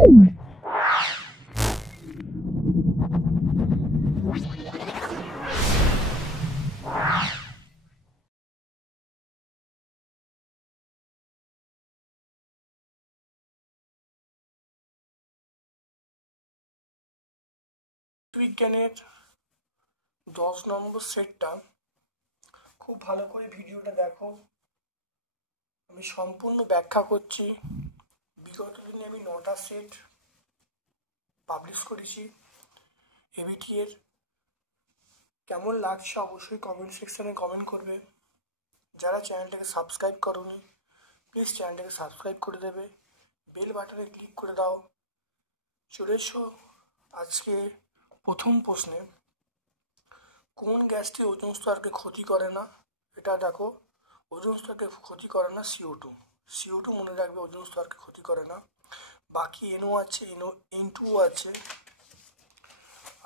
বিজ্ঞানের 10 নম্বর সেটটা খুব ভালো করে ভিডিওটা দেখো। আমি সম্পূর্ণ ব্যাখ্যা করছি। বিগত দিনে আমি 9টা সেট পাবলিশ করেছি এবিটি এর। কেমন লাগছে অবশ্যই কমেন্ট সেকশনে কমেন্ট করবে। যারা চ্যানেলটাকে সাবস্ক্রাইব করোনি প্লিজ চ্যানেলটাকে সাবস্ক্রাইব করে দেবে, বেল বাটনে ক্লিক করে দাও। চলে এসো আজকে প্রথম প্রশ্নে, কোন গ্যাসটি ওজোন স্তরকে ক্ষতি করে না? এটা দেখো, ওজোন স্তরকে ক্ষতি করে না CO2 মনে রাখবে, ওজোন স্তরকে ক্ষতি করে না। বাকি NO আছে, N2 আছে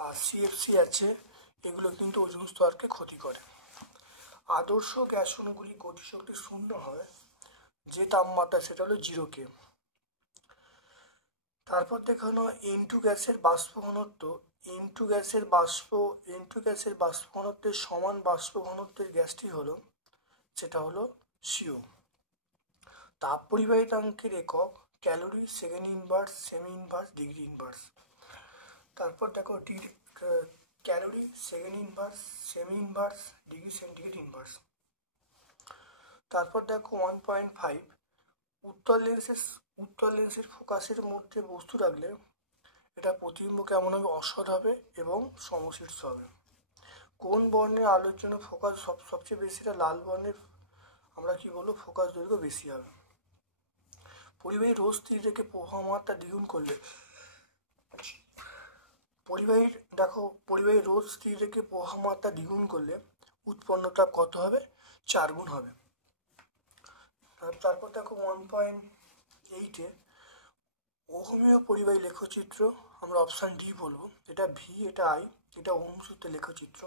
আর CFC আছে, এগুলো কিন্তু ওজোন স্তরকে ক্ষতি করে। আদর্শ গ্যাস অণুগুলি গতিশক্তি শূন্য হয় যে তাপমাত্রা, সেটা হলো 0 K। তারপর দেখানো N2 গ্যাসের বাষ্প ঘনত্ব, N2 গ্যাসের বাষ্প ঘনত্বের সমান বাষ্প ঘনত্বের গ্যাসটি হলো, সেটা হলো CO। তাপ পরিবাহিতাঙ্কের একক calorie, second inverse, semi inverse, degree inverse. তারপর দেখো calorie, second inverse, semi inverse, degree centigrade inverse. তারপর দেখো 1.5, উত্তল লেন্সের ফোকাসের মধ্যে বস্তু রাখলে এটা প্রতিবিম্ব কেমন হবে? অসৎ হবে এবং সমশীর্ষ হবে। কোন বর্ণের আলোর জন্য ফোকাস সবচেয়ে বেশি? এটা লাল বর্ণের, আমরা কি বলবো, ফোকাস দৈর্ঘ্য বেশি হবে। পরিবাহী রোধ স্থির রেখে প্রবাহ মাত্রা দ্বিগুণ করলে, পরিবাহী রোধ স্থির রেখে প্রবাহ মাত্রা দ্বিগুণ করলে উৎপন্ন তাপ কত হবে? 4 গুণ হবে। তারপর দেখো 1.8-এ ওহমীয় পরিবাহী লেখচিত্র, আমরা অপশান ডি বলবো। এটা ভি, এটা আই, এটা ওহম সূত্রের লেখচিত্র।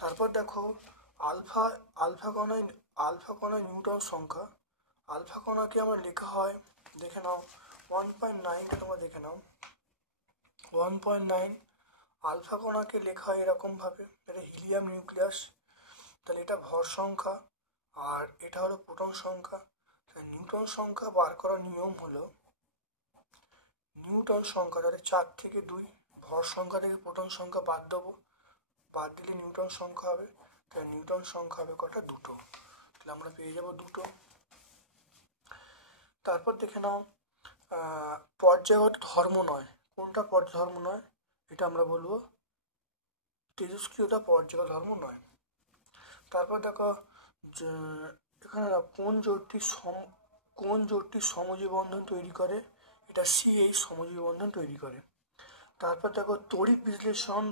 তারপর দেখো আলফা কণায় নিউটন সংখ্যা। আলফা কণাকে আমার লেখা হয়, দেখে নাও 1.9টা তোমরা দেখে নাও। 1.9 আলফা কণাকে লেখা হয় এরকমভাবে, এটা হিলিয়াম নিউক্লিয়াস, তাহলে এটা ভর সংখ্যা আর এটা হলো প্রোটন সংখ্যা। নিউটন সংখ্যা বার করার নিয়ম হলো, নিউটন সংখ্যা তাহলে 4 থেকে 2, ভর সংখ্যা থেকে প্রোটন সংখ্যা বাদ দেবো, বাদ দিলে নিউটন সংখ্যা হবে, তাহলে নিউটন সংখ্যা হবে কটা? 2টো, তাহলে আমরা পেয়ে যাব 2টো। তারপর দেখে নাও পর্যায়গত ধর্ম নয়, কোনটা ধর্ম নয়? এটা আমরা বলবো তেজস্ক্রিয়তা পর্যায়গত ধর্ম নয়। তারপর দেখো এখানে কোন জোটটি সমযোজী বন্ধন তৈরি করে? এটা CH সমযোজী বন্ধন তৈরি করে। তারপর দেখো তড়িৎ বিশ্লেষণ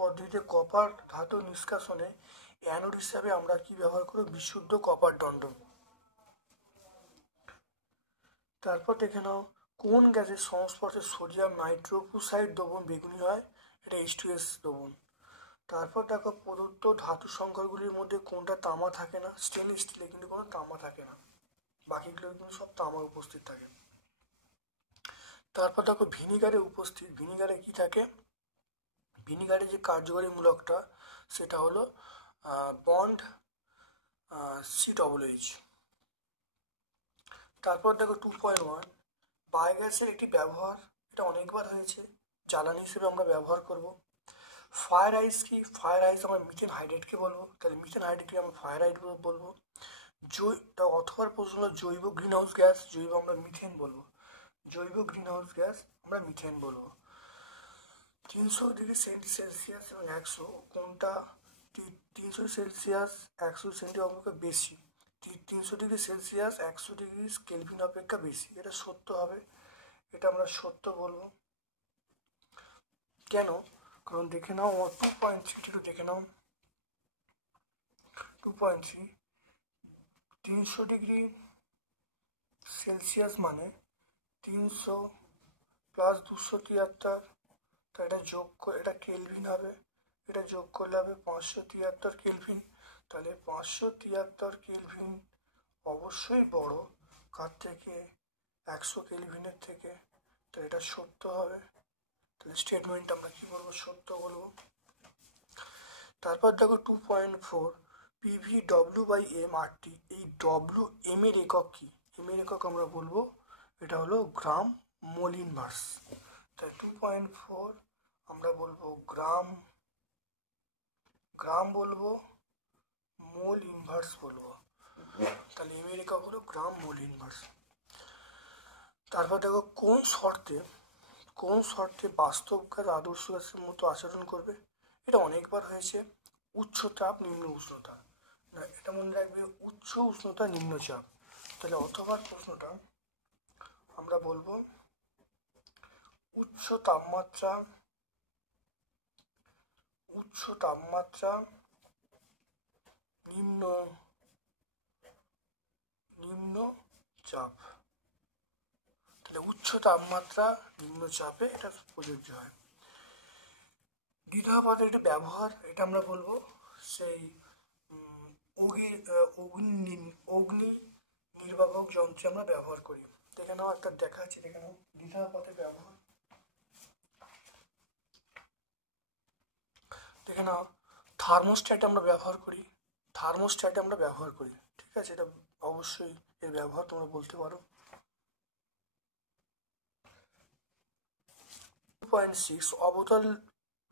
পদ্ধতিতে কপার ধাতু নিষ্কাশনে অ্যানোড হিসাবে আমরা কি ব্যবহার করব? বিশুদ্ধ কপার দণ্ড। তারপর দেখে নাও কোন গ্যাসের সংস্পর্শে সোডিয়াম নাইট্রোক্সাইড দ্রবণ বেগুনি হয়? এটা H2S দ্রবণ। তারপর দেখো প্রদত্ত ধাতু সংকরগুলির মধ্যে কোনটা তামা থাকে না? স্টেনলেস স্টিলে কিন্তু কোনো তামা থাকে না, বাকিগুলো কিন্তু সব তামা উপস্থিত থাকে। তারপর দেখো ভিনিগারে কি থাকে? ভিনিগারে যে কার্যকরী মূলকটা সেটা হলো বন্ড COOH। তারপর দেখো 2.1 বায়োগ্যাসের একটি ব্যবহার, এটা অনেকবার হয়েছে, জ্বালানি হিসেবে আমরা ব্যবহার করব। ফায়ার আইস কি? ফায়ার আইস আমরা মিথেন হাইড্রেটকে বলবো, তাহলে মিথেন হাইড্রেটকে আমরা ফায়ার হাইড বলবো। অথবা প্রশ্ন হলো জৈব গ্রিন হাউস গ্যাস, আমরা মিথেন বলবো, জৈব গ্রিন হাউস গ্যাস আমরা মিথেন বলবো। 300 ডিগ্রি সেলসিয়াস এবং 100, কোনটা 300 সেলসিয়াস 100 সেন্টি অপেক্ষা বেশি? 300 ডিগ্রি সেলসিয়াস 100 ডিগ্রি কেলভিন অপেক্ষা বেশি, এটা সত্য হবে, এটা আমরা সত্য বলবো। কেন? কারণ দেখে নাও 2.3 দেখে নাও 2.3, 300 ডিগ্রি সেলসিয়াস মানে 300 প্লাস 273, তো এটা যোগ করে এটা কেলভিন হবে, এটা যোগ করলে হবে 573 কেলভিন। তাহলে 573 কেলভিন অবশ্যই বড় কার থেকে? 100 কেলভিনের থেকে, তাহলে এটা সত্য হবে। তাহলে স্টেটমেন্ট আমরা কি বলবো, সত্য বলবো। তারপর দেখো 2.4 PV W by M R টি, এই ডব্লিউ এম এর একক কি? এম এর একক আমরা বলবো এটা হলো গ্রাম মোল ইনভার্স। তাই 2.4 আমরা বলবো গ্রাম বলবো, মোল ইনভার্স বলবো। তাহলে এম এর একক হলো গ্রাম মোল ইনভার্স। তারপর দেখো কোন শর্তে বাস্তব গ্যাস আদর্শ গ্যাসের মতো আচরণ করবে? এটা অনেকবার হয়েছে, উচ্চ তাপ নিম্ন উষ্ণতা, না এটা মনে রাখবে উচ্চ উষ্ণতা নিম্ন চাপ। তাহলে অথবা প্রশ্নটা আমরা বলবো উচ্চ তাপমাত্রা নিম্ন চাপ। তাহলে উচ্চ তাপমাত্রা নিম্ন চাপে এটা প্রযোজ্য হয়। দ্বিতীয় পদের এটা ব্যবহার, এটা আমরা বলবো সেই অগ্নি নির্বাপক যন্ত্রে আমরা ব্যবহার করি। দেখে নাও, একটা দেখাচ্ছি, দেখে নাও দ্বিতীয় পদের ব্যবহার। দেখে নাও, থার্মোস্ট্যাট আমরা ব্যবহার করি, ঠিক আছে, এটা অবশ্যই এর ব্যবহার তোমরা বলতে পারো। 2.6 অবতল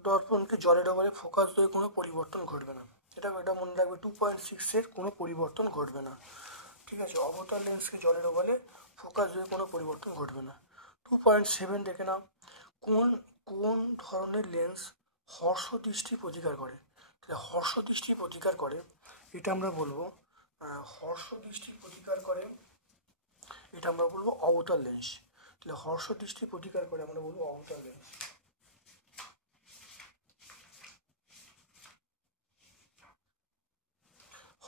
দর্পণকে জলে ডোবালে ফোকাস দয়ে কোনো পরিবর্তন ঘটবে না। এটা মনে রাখবে, 2.6 এর কোনো পরিবর্তন ঘটবে না, ঠিক আছে। অবতল লেন্সকে জলে ডোবালে ফোকাস দয়ে কোনো পরিবর্তন ঘটবে না। 2.7 দেখে নাও, কোন ধরনের লেন্স হর্ষ দৃষ্টি প্রতিকার করে? তাহলে হর্ষ দৃষ্টি প্রতিকার করে, এটা আমরা বলবো অবতল লেন্স। তাহলে হর্ষ দৃষ্টি প্রতিকার করে আমরা বলবো অবতল লেন্স।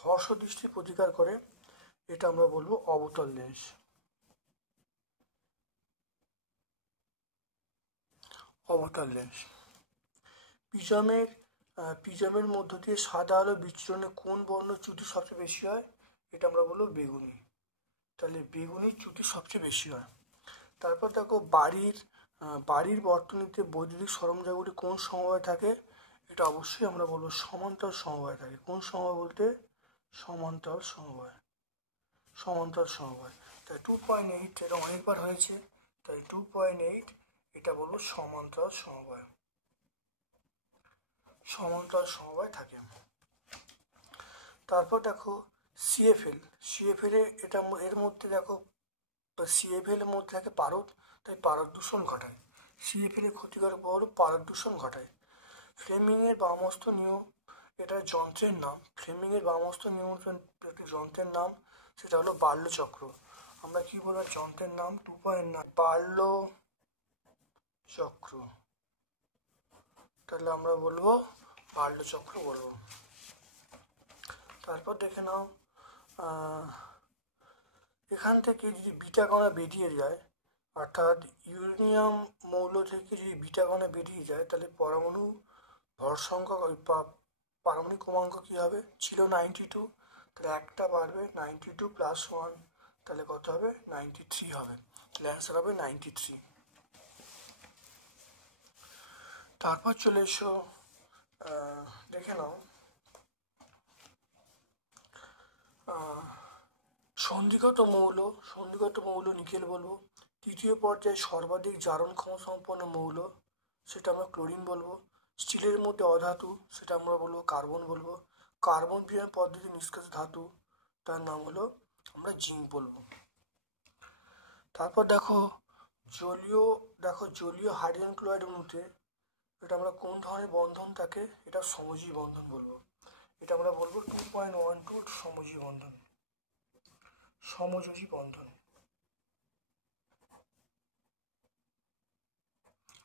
হর্ষ দৃষ্টি প্রতিকার করে, এটা আমরা বলবো অবতল লেন্স। প্রিজমের মধ্য দিয়ে সাদা আলো বিচ্ছুরণে কোন বর্ণ চ্যুতি সবচেয়ে বেশি হয়? এটা আমরা বলবো বেগুনি। তাহলে বেগুনির চ্যুতি সবচেয়ে বেশি হয়। তারপর দেখো, বাড়ির বর্তনীতে বৈদ্যুতিক সরঞ্জামগুলি কোন সমবায়ে থাকে? এটা অবশ্যই আমরা বলবো সমান্তরাল সমবায়ে থাকে। কোন সমবায় বলতে? সমান্তরাল সমবায়। তাই 2.8 এটা অনেকবার হয়েছে, তাই 2.8 এটা বলবো সমান্তরাল সমবায় থাকে। তারপর দেখো সিএফএল এর মধ্যে দেখো, সিএফএল এর মধ্যে থাকে পারদ, তাই পারদ দূষণ ঘটায়। সিএফএল এর ক্ষতিকর প্রভাব পারদ দূষণ ঘটায়। ফ্লেমিংয়ের বামহস্ত নিয়ম, এটা যন্ত্রের নাম। ফ্লেমিংয়ের বামহস্ত নিয়ম একটি যন্ত্রের নাম, সেটা হলো বার্লো চক্র। আমরা কি বলবো যন্ত্রের নাম? 2.9 বার্লো চক্র। তাহলে আমরা বলবো বার্লো চক্র বলবো। তারপর দেখে নাও, এখান থেকে যদি বিটা কণা বেরিয়ে যায়, অর্থাৎ ইউরেনিয়াম মৌল থেকে যদি বিটা কণা বেরিয়ে যায়, তাহলে পরমাণু ভর সংখ্যা বা পারমাণবিক ক্রমাঙ্ক কী হবে? ছিল 92, তাহলে একটা বাড়বে 92 + 1, তাহলে কত হবে? 93 হবে। তাহলে অ্যান্সার হবে 93। তারপর চলে এসো, দেখে নাও সন্ধিগত মৌল নিকেল বলবো। তৃতীয় পর্যায়ে সর্বাধিক জারণ ক্ষমতাসম্পন্ন মৌল, সেটা আমরা ক্লোরিন বলবো। স্টিলের মধ্যে অধাতু, সেটা আমরা বলবো কার্বন বলবো। কার্বন বিহীন পদ্ধতি নিষ্কাশিত ধাতু, তার নাম হলো আমরা জিঙ্ক বলবো। তারপর দেখো জলীয় হাইড্রোজেন ক্লোরাইড অণুতে এটা আমরা কোন ধরনের বন্ধন থাকে? এটা সমযোজী বন্ধন বলবো। এটা আমরা বলবো 2.12 সমযোজী বন্ধন।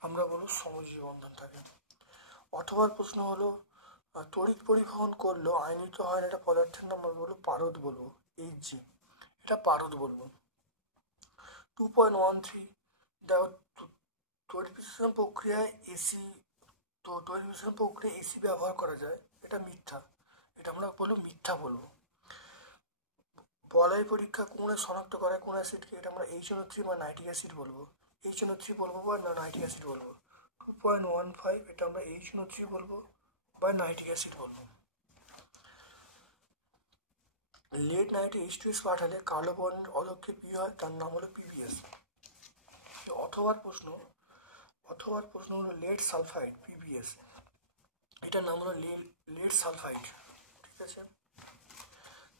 আমরা বলবো সমযোজী বন্ধন থাকে। অথবা প্রশ্ন হলো, তড়িৎ পরিবহন করলেও আয়নিত হয় না, এটা পদার্থের নাম আমরা বলবো পারদ বলবো। Hg, এটা পারদ বলবো। 2.13 দেখো, তড়িৎ বিশ্লেষণ প্রক্রিয়ায় এসি ব্যবহার করা যায়, এটা মিথ্যা, এটা আমরা বলবো মিথ্যা বলবো। বলয় পরীক্ষা কোনে শনাক্ত করে কোন অ্যাসিডকে, এটা আমরা HNO3 বা নাইট্রিক অ্যাসিড বলবো। HNO3 বলবো বা নাইট্রিক অ্যাসিড বলবো। 2.15 এটা আমরা HNO3 বলবো বা নাইট্রিক অ্যাসিড বলবো। লেড নাইটে H2S পাঠালে কালো বর্ণের অধক্ষে পি হয়, তার নাম হলো PBS। অথবার প্রশ্ন হলো লেড সালফাইড PBS, এটার নাম হলো লেড সালফাইড। ঠিক আছে,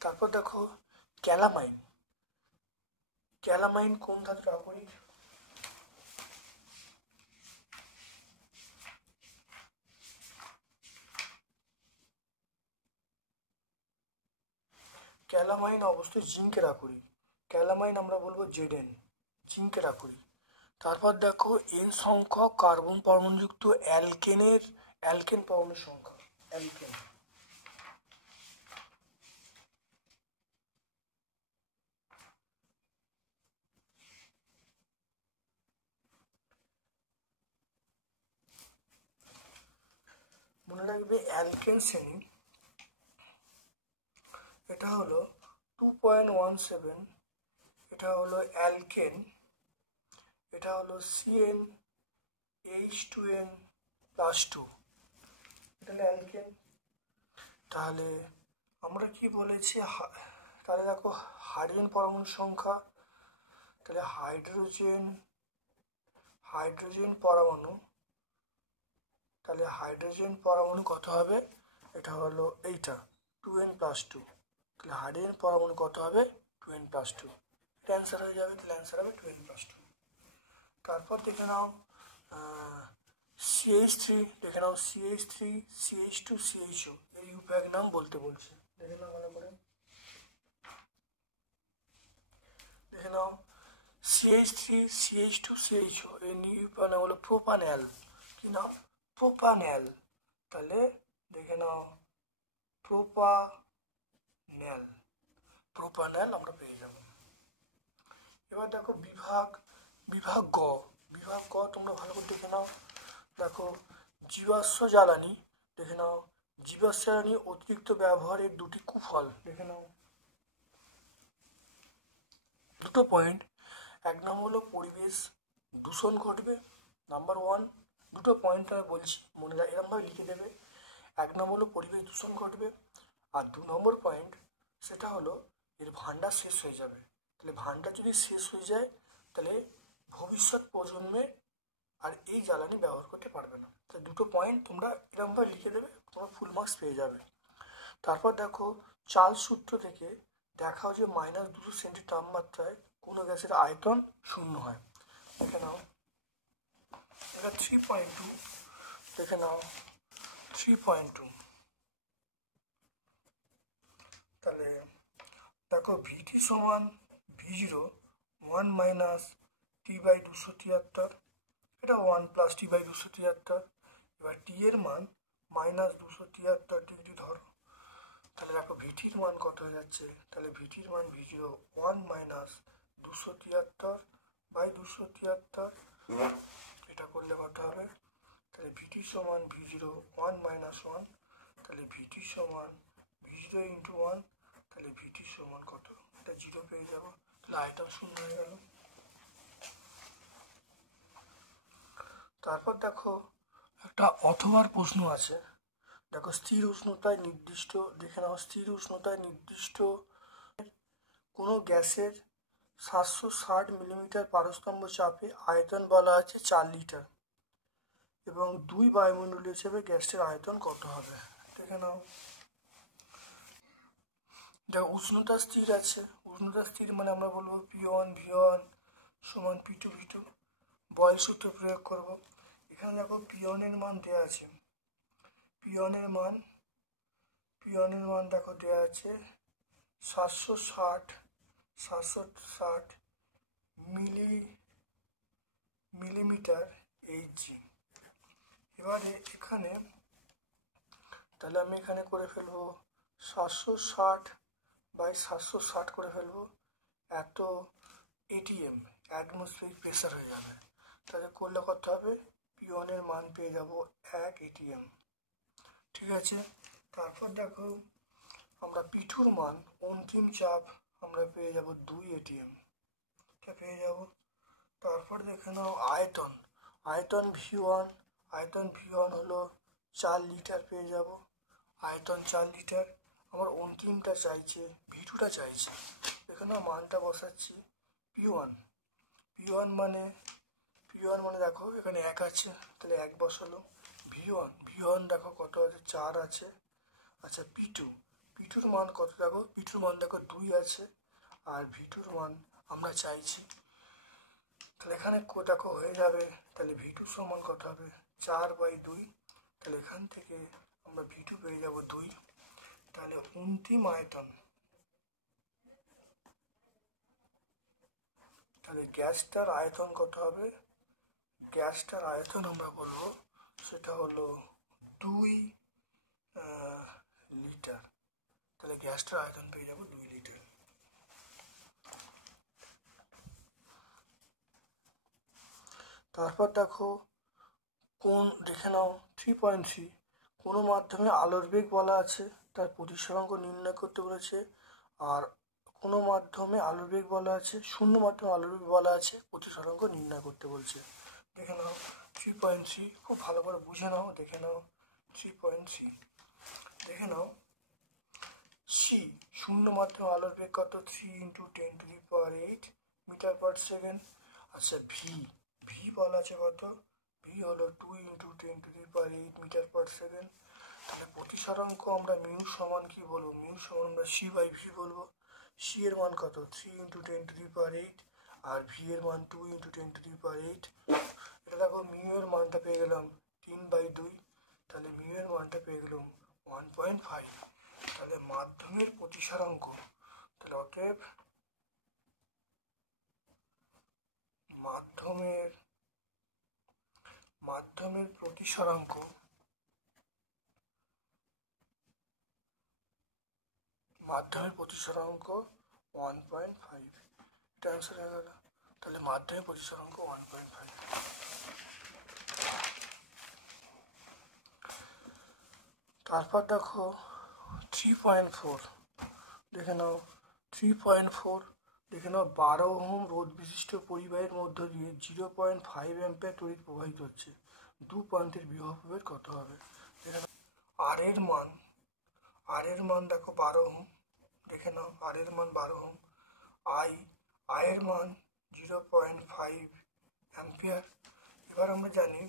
তারপর দেখো ক্যালামাইন কোন ধাতুর আকরিক? ক্যালামাইন অবশ্যই জিঙ্কের আকরিক। ক্যালামাইন আমরা বলবো Zn, জিঙ্কের আকরিক। তারপর দেখো N সংখ্যক কার্বন পরমাণুযুক্ত অ্যালকেন পরমাণুর সংখ্যা। অ্যালকেন মনে রাখবে অ্যালকেন শ্রেণী, এটা হলো 2.17, এটা হলো অ্যালকেন, এটা হলো CnH2n+2, এটা হলো অ্যালকেন। তাহলে আমরা কি বলেছি, তাহলে দেখো হাইড্রোজেন পরমাণুর সংখ্যা, তাহলে হাইড্রোজেন পরমাণু, তাহলে হাইড্রোজেন পরমাণু কত হবে, এটা হলো এইটা 2n+2, তাহলে হাইড্রোজেন পরমাণু কত হবে 2n+2, এটা অ্যান্সার হয়ে যাবে। তাহলে অ্যান্সার হবে 2n+2। তারপর দেখে নাও CH3, দেখে নাও CH3 CH2 CHO এই উপায়ের নাম বলতে বলছে, দেখে নাও ভালো করে। দেখে নাও CH3 CH2 CHO এই উপায়ের নাম হলো প্রোপানল। কি নাম? প্রোপানল। তাহলে দেখে নাও প্রোপানল আমরা পেয়ে যাব। এবার দেখো বিভাগ গ তোমরা ভালো করে দেখে নাও। দেখো জীবাশ্ম জ্বালানি, দেখে নাও জীবাশ্ম জ্বালানি অতিরিক্ত ব্যবহারের দুটি কুফল, দেখে নাও দুটো পয়েন্ট। এক নম্বর হলো পরিবেশ দূষণ ঘটবে, নাম্বার 1। দুটো পয়েন্ট আমি বলছি, মনে রাখ, এরকমভাবে লিখে দেবে। এক নম্বর হলো পরিবেশ দূষণ ঘটবে, আর 2 নম্বর পয়েন্ট সেটা হলো এর ভান্ডার শেষ হয়ে যাবে। তাহলে ভান্ডার যদি শেষ হয়ে যায় তাহলে ভবিষ্যৎ প্রজন্মে আর এই জ্বালানি ব্যবহার করতে পারবে না। তো দুটো পয়েন্ট তোমরা এরকমভাবে লিখে দেবে, তোমরা ফুল মার্কস পেয়ে যাবে। তারপর দেখো চার্লস সূত্র থেকে দেখাও যে -200 তাপমাত্রায় কোনো গ্যাসের আয়তন 0 হয়। দেখে নাও এটা 3.2, দেখে নাও 3.2। তাহলে দেখো VT সমান V0 1 - T/273, এটা 1 + T/273। এবার T এর মান -273 ডিগ্রি ধরো, তাহলে দেখো ভিটির মান কত হয়ে যাচ্ছে, তাহলে ভিটির মান V0 1 - 273/273, এটা করলে কত হবে, তাহলে ভিটি সমান V0 1 - 1, তাহলে ভিটি সমান V0 × 1, তাহলে ভিটি সমান কত, এটা 0 পেয়ে যাবো, তাহলে আয়তন 0 হয়ে গেল। তারপর দেখো একটা অথবার প্রশ্ন আছে, দেখো স্থির উষ্ণতায় নির্দিষ্ট, দেখে নাও স্থির উষ্ণতায় নির্দিষ্ট কোনো গ্যাসের 760 মিলিমিটার পারস্তম্ভ চাপে আয়তন বলা আছে 4 লিটার, এবং 2 বায়ুমণ্ডলীয় হিসেবে গ্যাসটির আয়তন কত হবে। দেখে নাও, দেখো উষ্ণতা স্থির আছে, উষ্ণতা স্থির মানে আমরা বলবো P1 V1 সমান P2 V2, বয়েল সূত্র প্রয়োগ করব। এখানে দেখো P1 এর মান দেওয়া আছে, P1 এর মান দেখো দেওয়া আছে 760 মিলিমিটার Hg। এবারে এখানে তাহলে আমি এখানে করে ফেলবো 760/760 করে ফেলবো, এত ATM অ্যাটমসফিয়ারিক প্রেসার হয়ে যাবে। তাহলে করলে কত হবে, P1 এর মান পেয়ে যাব 1 ATM। ঠিক আছে, তারপর দেখো আমরা P2 র মান অন্তিম চাপ আমরা পেয়ে যাব 2 ATM, এটা পেয়ে যাব। তারপর দেখে নাও আয়তন, আয়তন V1, আয়তন V1 হলো 4 লিটার পেয়ে যাব, আয়তন 4 লিটার। আমার অন্তিমটা চাইছে, V2টা চাইছে, দেখে নাও মানটা বসাচ্ছি P1, P1 মানে দেখো এখানে 1 আছে, তাহলে 1 বসালো। V1 দেখো কত আছে, 4 আছে। আচ্ছা P2র মান কত দেখো, P2র মান দেখো 2 আছে, আর V2র মান আমরা চাইছি, তাহলে এখানে দেখো হয়ে যাবে, তাহলে V2 সমান কত হবে 4/2, তাহলে এখান থেকে আমরা V2 পেয়ে যাব 2। তাহলে অন্তিম আয়তন, তাহলে গ্যাসটার আয়তন কত হবে, গ্যাসটার আয়তন আমরা বলবো সেটা হলো 2 লিটার, তাহলে গ্যাসটার আয়তন পেয়ে যাব 2 লিটার। তারপর দেখো কোন দেখে নাও 3.3, কোনো মাধ্যমে আলোর বেগ বলা আছে, তার প্রতিসরাঙ্ক নির্ণয় করতে বলেছে। আর কোনো মাধ্যমে আলোর বেগ বলা আছে, শূন্য মাধ্যমে আলোর বেগ বলা আছে, প্রতিসরাঙ্ক নির্ণয় করতে বলছে। দেখে নাও 3.3, খুব ভালো করে বুঝে নাও, দেখে নাও 3.3, দেখে নাও সি, শূন্য মাধ্যমে আলোর বেগ কত, 3 × 10⁸ মিটার পার সেকেন্ড। আচ্ছা ভি বলা আছে কত, ভি হলো 2 × 10⁸ মিটার পার সেকেন্ড। তাহলে প্রতিসরাঙ্ক আমরা মিউ সমান কি বলবো, মিউ সমান আমরা C/V বলবো। সি এর মান কত, 3 × 10⁸, আর ভি এর মান 2 × 10⁸। এটা দেখো মিউ এর মানটা পেয়ে গেলাম 3/2, তাহলে মিউ এর মানটা পেয়ে গেলাম 1.5। তাহলে মাধ্যমের প্রতিসরাঙ্ক, তাহলে অতএব মাধ্যমের প্রতিসরাঙ্ক, মাধ্যমের প্রতিসরাঙ্ক 1.5, এটা অ্যান্সার হয়ে গেল। তাহলে মাধ্যমের প্রতিসরাঙ্ক 1.5। তারপর দেখো 3.4, দেখে নাও 3.4, দেখে নাও 12 ওহম রোধ বিশিষ্ট পরিবাহীর মধ্য দিয়ে 0.5 অ্যাম্পিয়ার তড়িৎ প্রবাহিত হচ্ছে, দু প্রান্তের বিভব প্রভেদ কত হবে। দেখে নাও আর এর মান দেখো 12 ওহম, দেখে নাও আর এর মান 12 ওহম, এর মান 0.5 অ্যাম্পিয়ার। এবার আমরা জানি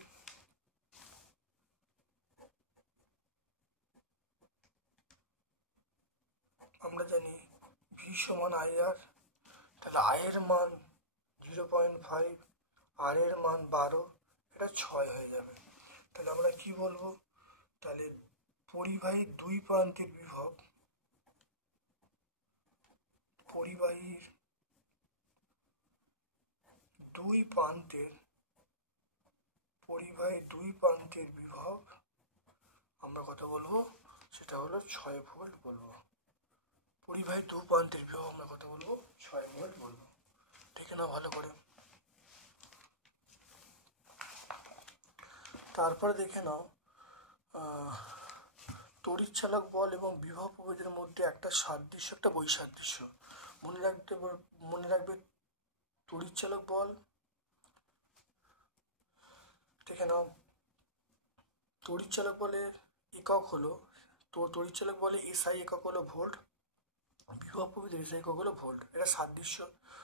ভি সমান IR, তাহলে এর মান 0.5, আর এর মান 12, এটা 6 হয়ে যাবে। তাহলে আমরা কি বলবো, তাহলে পরিবাহীর দুই প্রান্তের বিভব, পরিবাহীর দুই প্রান্তের বিভব আমরা কত বলবো, সেটা হলো 6 ভোল্ট বলবো। পরিবাহীর দু প্রান্তের বিভব আমরা কত বলবো, 6 ভোল্ট বলবো। ঠিক না, ভালো করে। তারপরে দেখে নাও তড়িৎচালক বল এবং বিভব প্রভেদের মধ্যে একটা সাদৃশ্য, একটা বৈসাদৃশ্য মনে রাখবে। তড়িৎচালক বল, দেখে নাও তড়িৎচালক বলের একক হলো, তড়িৎচালক বলে SI একক হলো ভোল্ট, বিভব প্রভেদের SI একক হলো ভোল্ট, এটা সাদৃশ্য।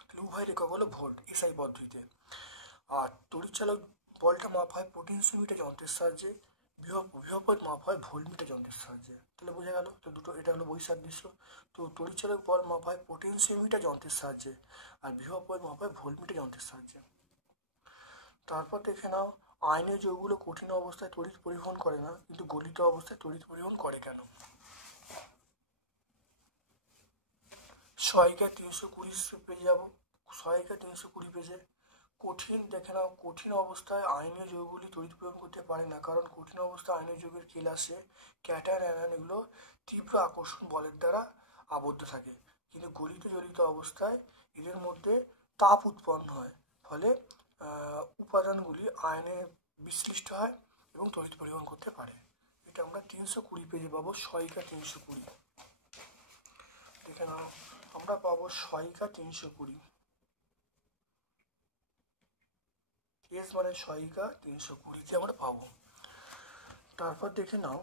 তাহলে উভয়ের একক হলো ভোল্ট SI পদ্ধতিতে। আর তড়িৎচালক বলটা মাপ হয় পোটেনশিওমিটার যন্ত্রের সাহায্যে, বিভব মাপ হয় ভোল্টমিটার যন্ত্রের সাহায্যে। তাহলে বোঝা গেল তো দুটো, এটা হলো বৈসাদৃশ্য। তো তড়িৎচালক বল মাপ হয় পোটেনশিওমিটার যন্ত্রের সাহায্যে, আর বিভব মাপ হয় ভোল্টমিটার যন্ত্রের সাহায্যে। তারপর দেখে নাও আয়নীয় যৌগগুলো কঠিন অবস্থায় তড়িৎ পরিবহন করে না, কিন্তু গলিত অবস্থায় তড়িৎ পরিবহন করে কেন। সহায়িকা 320 পেজে যাবো, সহায়িকা 320 পেজে। কঠিন, দেখে নাও কঠিন অবস্থায় আয়নীয় যৌগগুলি তড়িৎ পরিবহন করতে পারে না, কারণ কঠিন অবস্থায় আয়নীয় যৌগের কেলাসে ক্যাটায়ন অ্যানায়ন এগুলো তীব্র আকর্ষণ বলের দ্বারা আবদ্ধ থাকে, কিন্তু গলিত জ্বলিত অবস্থায় এদের মধ্যে তাপ উৎপন্ন হয়, ফলে উপাদানগুলি আয়নে বিশ্লিষ্ট হয় এবং তড়িৎ পরিবহন করতে পারে। এটা আমরা 320 পেজে পাবো, সহায়িকা 320। দেখে নাও আমরা পাবো সহায়িকা 320, এস মানে সহায়িকা 320 আমরা পাবো। তারপর দেখে নাও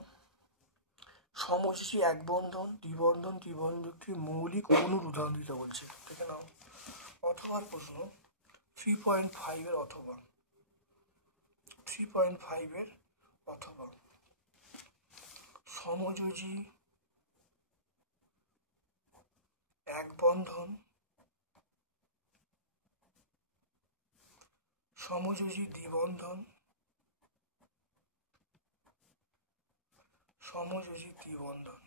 সমযোজী এক বন্ধন দ্বিবন্ধন ত্রিবন্ধকটির মৌলিক অণুর উদাহরণ দিতে বলছে। দেখে নাও অথবার প্রশ্ন 3.5 অথবা 3.5 অথবা সমযোজী এক বন্ধন সমযোজী দ্বিবন্ধন সমযোজী দ্বিবন্ধন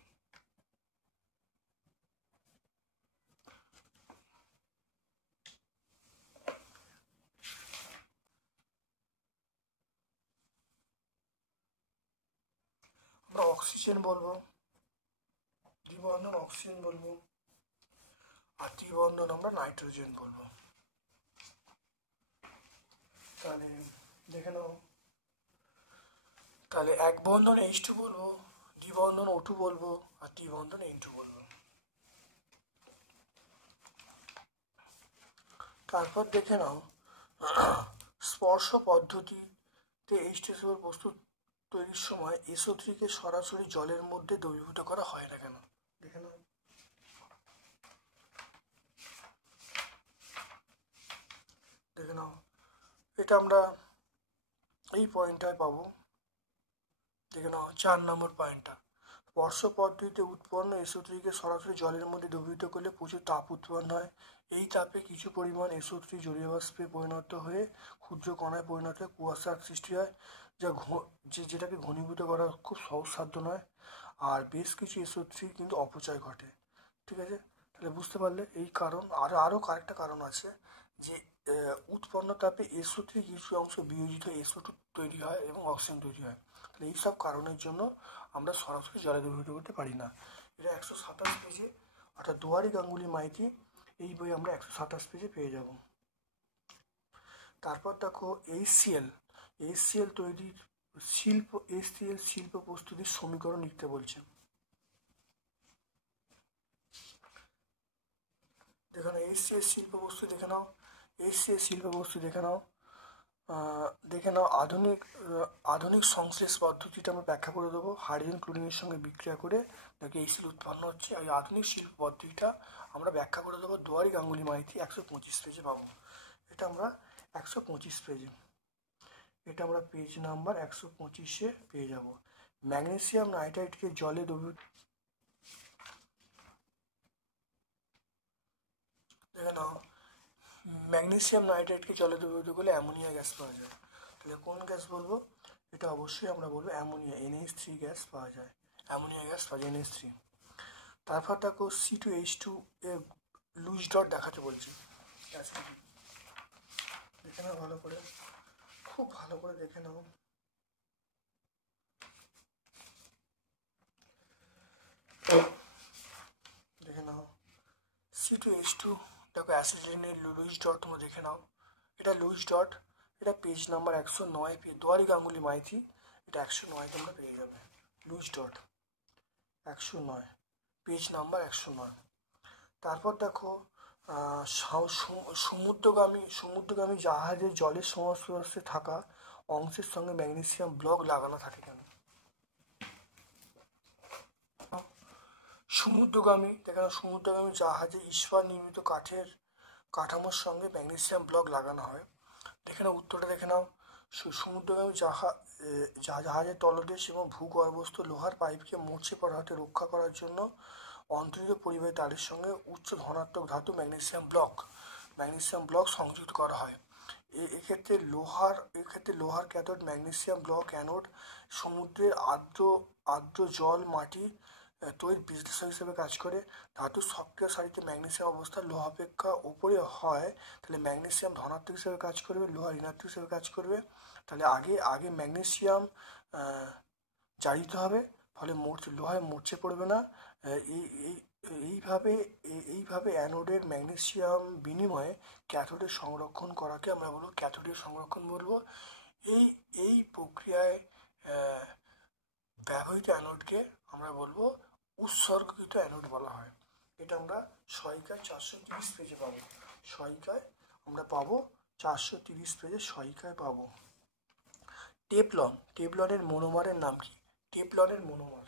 আমরা অক্সিজেন বলবো, দ্বিবন্ধন অক্সিজেন বলবো, আর ত্রিবন্ধন আমরা নাইট্রোজেন বলবো। তাহলে দেখে নাও, তাহলে এক বন্ধন H2 বলবো, দ্বিবন্ধন O2 বলবো, আর ত্রিবন্ধন N2 বলবো। তারপর দেখে নাও স্পর্শ পদ্ধতিতে H2SO প্রস্তুত তৈরির সময় SO3 কে সরাসরি জলের মধ্যে দ্রবীভূত করা হয় না কেন? দেখে নাও দেখে নাও এটা আমরা এই পয়েন্টটায় পাবো। দেখে নাও 4 নম্বর পয়েন্টটা, স্পর্শ পদ্ধতিতে উৎপন্ন SO3 কে সরাসরি জলের মধ্যে দ্রবীভূত করলে প্রচুর তাপ উৎপন্ন হয়। এই তাপে কিছু পরিমাণ SO3 জলীয় বাষ্পে পরিণত হয়ে ক্ষুদ্র কণায় পরিণত হয়ে কুয়াশার সৃষ্টি হয়, যেটাকে ঘনীভূত করা খুব সহজসাধ্য নয়। আর বেশ কিছু SO3 কিন্তু অপচয় ঘটে। ঠিক আছে, তাহলে বুঝতে পারলে এই কারণ। আরও কয়েকটা কারণ আছে যে উৎপন্ন তাপে SO3 কিছু অংশ বিয়োজিত SO2 তৈরি হয় এবং অক্সিজেন তৈরি হয়। তাহলে এইসব কারণের জন্য আমরা সরাসরি জলে দ্রবীভূত করতে পারি না। এটা 127 পেজে, অর্থাৎ দুয়ারি গাঙ্গুলি মাইতি এই বই আমরা 127 পেজে পেয়ে যাব। তারপর দেখো HCl তৈরির HCl শিল্প প্রস্তুতির সমীকরণ লিখতে বলছে। দেখো না HCl শিল্প প্রস্তুতি দেখে নাও, HCl শিল্প প্রস্তুতি দেখে নাও আধুনিক সংশ্লেষ পদ্ধতিটা আমরা ব্যাখ্যা করে দেবো। হাইড্রোজেন ক্লোরিনের সঙ্গে বিক্রিয়া করে দেখে HCl উৎপন্ন হচ্ছে। এই আধুনিক শিল্প পদ্ধতিটা আমরা ব্যাখ্যা করে দেবো দুয়ারি গাঙ্গুলি মাইতি 125 পেজে পাবো। এটা আমরা 125 পেজে, এটা আমরা পেজ নাম্বার 125-এ পেয়ে যাব। ম্যাগনেসিয়াম নাইট্রাইটকে জলে দ্রবীভূত দেখে নাও ম্যাগনেসিয়াম নাইট্রেটকে জলে দ্রবীভূত করলে অ্যামোনিয়া গ্যাস পাওয়া যায়। তাহলে কোন গ্যাস বলবো? এটা অবশ্যই আমরা বলবো অ্যামোনিয়া, NH3 গ্যাস পাওয়া যায়, অ্যামোনিয়া গ্যাস পাওয়া যায় NH3। তারপর দেখো C2H2 এর লুজ ডট দেখাতে বলছি। দেখে নাও ভালো করে, খুব ভালো করে দেখে নাও। দেখে নাও C2H2 দেখো অ্যাসিডেনের লুইস ডট তোমরা দেখে নাও। এটা লুইস ডট, এটা পেজ নাম্বার 109 দুয়ারি গাঙ্গুলি মাইতি, এটা 109 তোমরা পেয়ে যাবে। Luis dot 109, page number 109। তারপর দেখো সমুদ্রগামী জাহাজের জলের সংস্পর্শে থাকা অংশের সঙ্গে ম্যাগনেসিয়াম ব্লক লাগানো থাকে কেন? সমুদ্রগামী জাহাজে ইস্পাত নির্মিত কাঠের কাঠামোর সঙ্গে ম্যাগনেসিয়াম ব্লক লাগানো হয়। দেখে নাও উত্তরটা দেখে নাও। সমুদ্রগামী জাহাজের তলদেশ এবং ভূগর্ভস্থ লোহার পাইপকে মরচে পড়া হতে রক্ষা করার জন্য অন্তরিত পরিবাহী তারের সঙ্গে উচ্চ ধনাত্মক ধাতু ম্যাগনেসিয়াম ব্লক সংযুক্ত করা হয়। এক্ষেত্রে লোহার ক্যাথোড, ম্যাগনেসিয়াম ব্লক অ্যানোড। সমুদ্রের আর্দ্র জল মাটি তৈরি বিশ্লেষক হিসেবে কাজ করে। ধাতুর সক্রিয় সারিতে ম্যাগনেসিয়াম অবস্থা লোহা অপেক্ষা উপরে হয়, তাহলে ম্যাগনেসিয়াম ধনাত্মক হিসেবে কাজ করবে, লোহা ঋণাত্মক হিসেবে কাজ করবে। তাহলে আগে ম্যাগনেসিয়াম জারিত হবে, ফলে লোহায় মরচে পড়বে না। এইভাবে অ্যানোডের ম্যাগনেসিয়াম বিনিময়ে ক্যাথোডের সংরক্ষণ করাকে আমরা বলবো ক্যাথোডের সংরক্ষণ বলবো। এই প্রক্রিয়ায় ব্যবহৃত অ্যানোডকে আমরা বলবো উৎসর্গকৃত অ্যানোড বলা হয়। এটা আমরা সহায়িকায় 430 পেজে পাবো। সহায়িকায় আমরা পাবো 430 পেজে সহায়িকায় পাবো। টেফলন, টেফলনের মনোমারের নাম কি? টেফলনের মনোমার,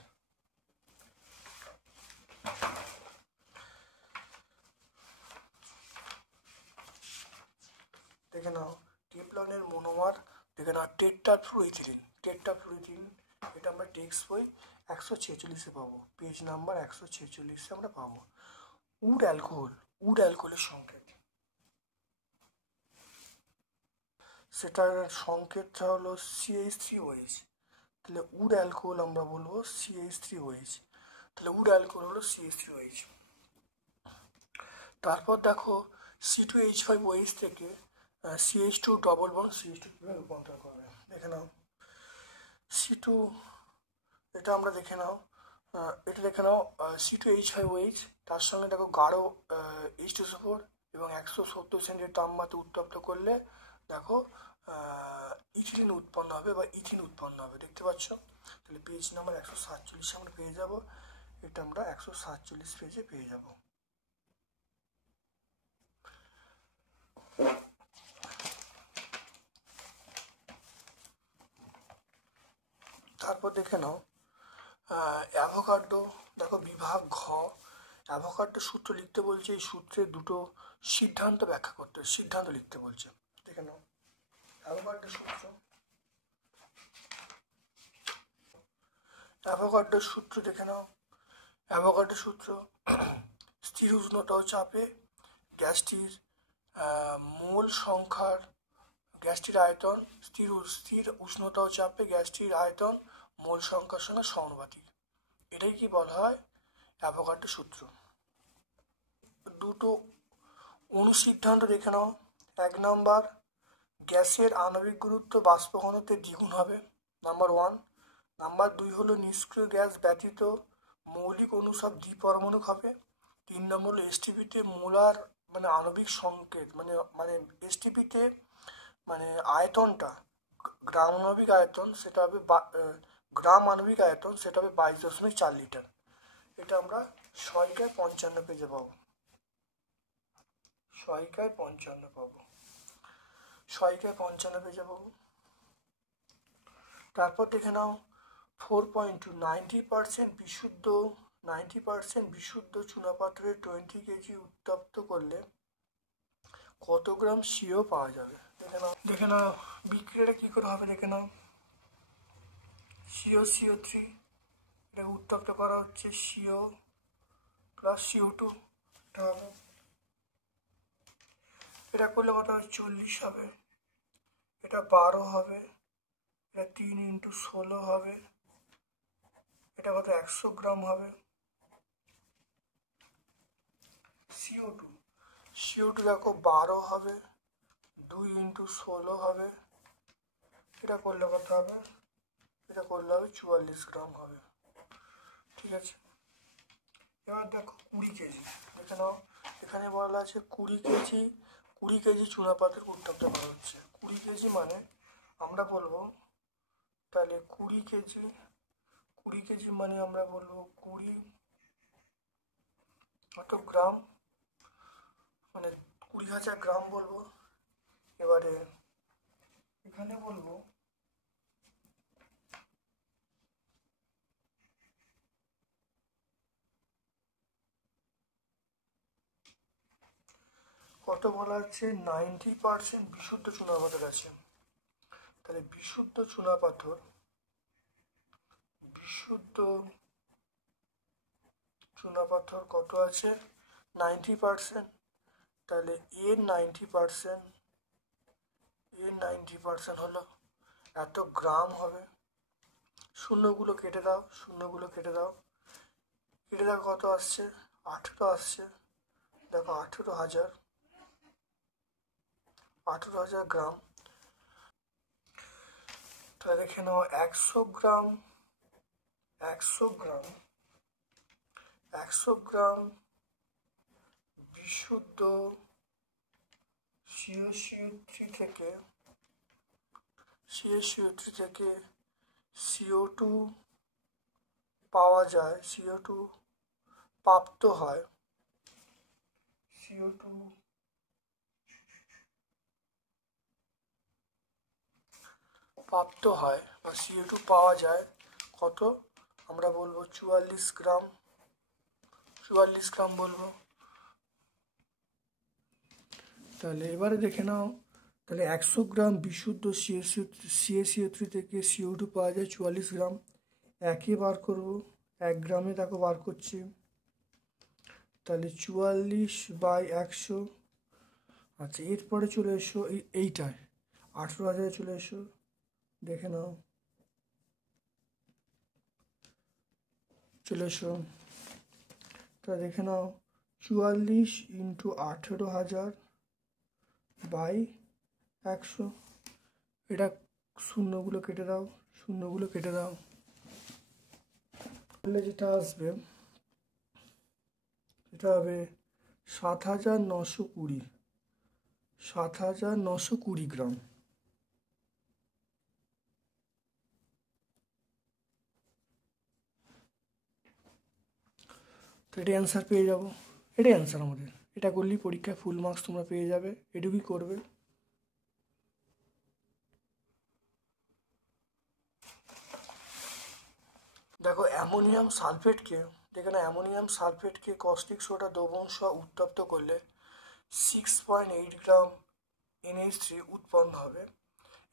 দেখে নাও। টেফলনের মনোমার দেখে নাও, টেট্রাফ্লুইথিলিন, টেট্রাফ্লুইথিলিন। এটা আমরা টেক্সট বই 146-এ পাবো, পেজ নাম্বার 146-এ আমরা পাবো। উড অ্যালকোহল, উড অ্যালকোহলের সংকেত, সেটার সংকেতটা হলো CH3OH। তাহলে উড অ্যালকোহল আমরা বলবো CH3OH। তাহলে উড অ্যালকোহল হলো CH3OH। তারপর দেখো C2H5OH থেকে CH2 ডবল বন্ড CH2 কীভাবে রূপান্তর করবে দেখে নাও। C2, এটা আমরা দেখে নাও, এটা দেখে নাও C2H5OH, তার সঙ্গে দেখো গাঢ় H2SO4 এবং 170 সেন্টিগ্রেড তাপমাত্রা উত্তপ্ত করলে দেখো ইথিলিন উৎপন্ন হবে বা ইথিন উৎপন্ন হবে, দেখতে পাচ্ছ। তাহলে পেজ নাম্বার 147 আমরা পেয়ে যাব, এটা আমরা 147 পেজে পেয়ে যাব। তারপর দেখে নাও অ্যাভোগাড্রো, দেখো বিভাগ ঘ, অ্যাভোগাড্রো সূত্র লিখতে বলছে, এই সূত্রের দুটো সিদ্ধান্ত ব্যাখ্যা করতে, সিদ্ধান্ত লিখতে বলছে। দেখে নাও অ্যাভোগাড্রো সূত্র, অ্যাভোগাড্রো সূত্র দেখে নাও। অ্যাভোগাড্রো সূত্র, স্থির উষ্ণতা ও চাপে গ্যাসটির মোল সংখ্যার, গ্যাসটির আয়তন স্থির উষ্ণতা ও চাপে গ্যাসটির আয়তন মোল সংখ্যার সঙ্গে সমানুপাতিক, এটাই কি বলা হয় অ্যাভোগাড্রো সূত্র। দুটো অনুসিদ্ধান্ত দেখে নাও। 1 নম্বর, গ্যাসের আণবিক গুরুত্ব বাষ্প ঘনত্বের দ্বিগুণ হবে, নাম্বার 1। নাম্বার 2 হলো নিষ্ক্রিয় গ্যাস ব্যতীত মৌলিক অণু সব দ্বিপরমাণুক হবে। 3 নম্বর হলো এসটিপিতে মোলার মানে আণবিক সংকেত মানে মানে এসটিপিতে মানে আয়তনটা, গ্রাম আণবিক আয়তন সেটা হবে গ্রাম আণবিক আয়তন সেটা হবে 22.4 লিটার। এটা আমরা সহায়িকায় 55 পেজে পাবো, সহায়িকায় 55 পাবো, সহায়িকায় 55 পেজে পাবো। তারপর দেখে নাও 4.2, 90% বিশুদ্ধ, 90% বিশুদ্ধ চুনাপাথরে 20 কেজি উত্তপ্ত করলে কত গ্রাম CO পাওয়া যাবে দেখে নাও। দেখে নাও বিক্রিয়াটা কী করে হবে দেখে নাও। CO3, এটা উত্তপ্ত করা হচ্ছে CO প্লাস CO2, এটা হবে, এটা করলে কত হবে 40 হবে, এটা 12 হবে, এটা 3 × 16 হবে, এটা কত 100 গ্রাম হবে। CO2 দেখো 12 হবে, 2 × 16 হবে, এটা করলে কত হবে, এটা করলে হবে 44 গ্রাম হবে, ঠিক আছে। এবার দেখো 20 কেজি, দেখে নাও এখানে বলা আছে 20 কেজি চুনাপাথর উত্তপ্ত করা হচ্ছে। 20 কেজি মানে আমরা বলবো তাহলে 20 কেজি মানে আমরা বলবো 20 কত গ্রাম, মানে 20,000 গ্রাম বলবো। এবারে এখানে বলবো কত বলা হচ্ছে 90% বিশুদ্ধ চুনাপাথর আছে। তাহলে বিশুদ্ধ চুনাপাথর কত আছে 90%, তাহলে এর 90% হলো এত গ্রাম হবে। শূন্যগুলো কেটে দাও, কেটে দাও কত আসছে 18 আসছে, দেখো 18,000 গ্রাম। তাহলে দেখে নাও 100 গ্রাম বিশুদ্ধ CO3 থেকে CO2 পাওয়া যায়, CO2 প্রাপ্ত হয়, CO2 প্রাপ্ত হয় বা CO2 পাওয়া যায় কত, আমরা বলবো 44 গ্রাম, 44 গ্রাম বলবো। তাহলে এবারে দেখে নাও, তাহলে 100 গ্রাম বিশুদ্ধ CaCO3 থেকে CO2 পাওয়া যায় 44 গ্রাম। একে বার করব, 1 গ্রামে দেখো বার করছি, তাহলে 44/100। আচ্ছা, এরপরে চলে এসো এইটায় 18,000 চলে এসো, দেখে নাও, চলে এসো, তা দেখে নাও 44 × 18,000/100। এটা শূন্যগুলো কেটে দাও, শূন্যগুলো কেটে দাও, তাহলে যেটা আসবে এটা হবে 7,920, 7,920 গ্রাম। তো এটা অ্যান্সার পেয়ে যাবো, এটাই অ্যান্সার আমাদের। এটা করলেই পরীক্ষায় ফুল মার্কস তোমরা পেয়ে যাবে, এটুকুই করবে। দেখো অ্যামোনিয়াম সালফেটকে, দেখে না, অ্যামোনিয়াম সালফেটকে কস্টিক সোডা দ্রবণ সহ উত্তপ্ত করলে 6.8 গ্রাম NH3 উৎপন্ন হবে।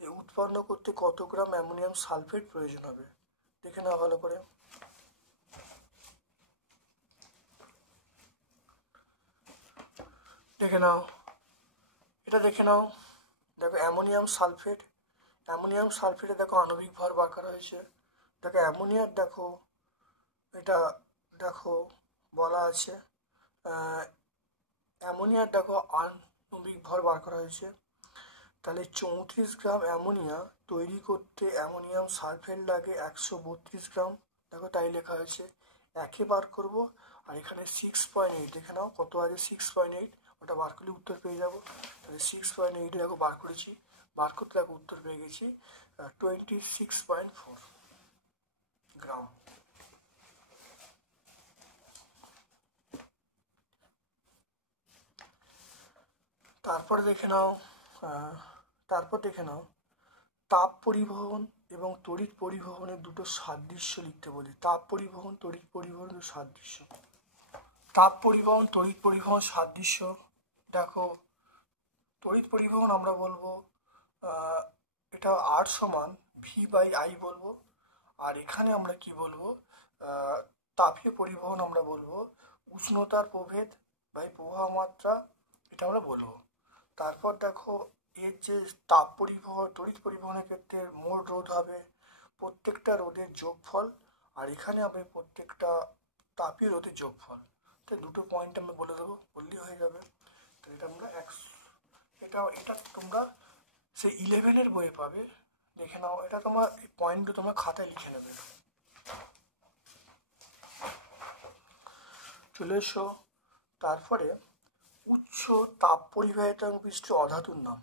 এই উৎপন্ন করতে কত গ্রাম অ্যামোনিয়াম সালফেট প্রয়োজন হবে, দেখে নাও ভালো করে। দেখে নাও, এটা দেখে নাও, দেখো অ্যামোনিয়াম সালফেট, অ্যামোনিয়াম সালফেটে দেখো আণবিক ভর বার করা হয়েছে। দেখো অ্যামোনিয়ার দেখো, এটা দেখো বলা আছে অ্যামোনিয়ার দেখো আণবিক ভর বার করা হয়েছে। তাহলে 34 গ্রাম অ্যামোনিয়া তৈরি করতে অ্যামোনিয়াম সালফেট লাগে 132 গ্রাম, দেখো তাই লেখা হয়েছে। একে বার করব, আর এখানে 6.8 দেখে নাও কত আছে, 6.8, ওটা বার করলে উত্তর পেয়ে যাবো। তাহলে 6.8 দেখো বার করেছি, বার করতে দেখো উত্তর পেয়ে গেছি 26.4 গ্রাম। তারপর দেখে নাও, তারপর দেখে নাও তাপ পরিবহন এবং তড়িৎ পরিবহনের দুটো সাদৃশ্য লিখতে বলি। তাপ পরিবহন, তড়িৎ পরিবহনের সাদৃশ্য। তাপ পরিবহন, তড়িৎ পরিবহন সাদৃশ্য, দেখো তড়িৎ পরিবহন আমরা বলবো এটা R সমান V/I বলবো। আর এখানে আমরা কি বলবো, তাপীয় পরিবহন আমরা বলবো উষ্ণতার প্রভেদ বাই প্রবাহ মাত্রা, এটা আমরা বলবো। তারপর দেখো এর যে তাপ পরিবহন, তড়িৎ পরিবহনের ক্ষেত্রে মোট রোধ হবে প্রত্যেকটা রোধের যোগফল, আর এখানে হবে প্রত্যেকটা তাপীয় রোধের যোগফল। তো দুটো পয়েন্ট আমরা বলে দেবো, বললেই হয়ে যাবে। তো এটা আমরা এটা তোমরা সেই 11-এর বইয়ে পাবে, দেখে নাও। এটা তোমার পয়েন্টগুলো তোমরা খাতায় লিখে নেবে। চলে এসো, তারপরে উচ্চ তাপ পরিবাহিতাঙ্ক বিশিষ্ট অধাতুর নাম।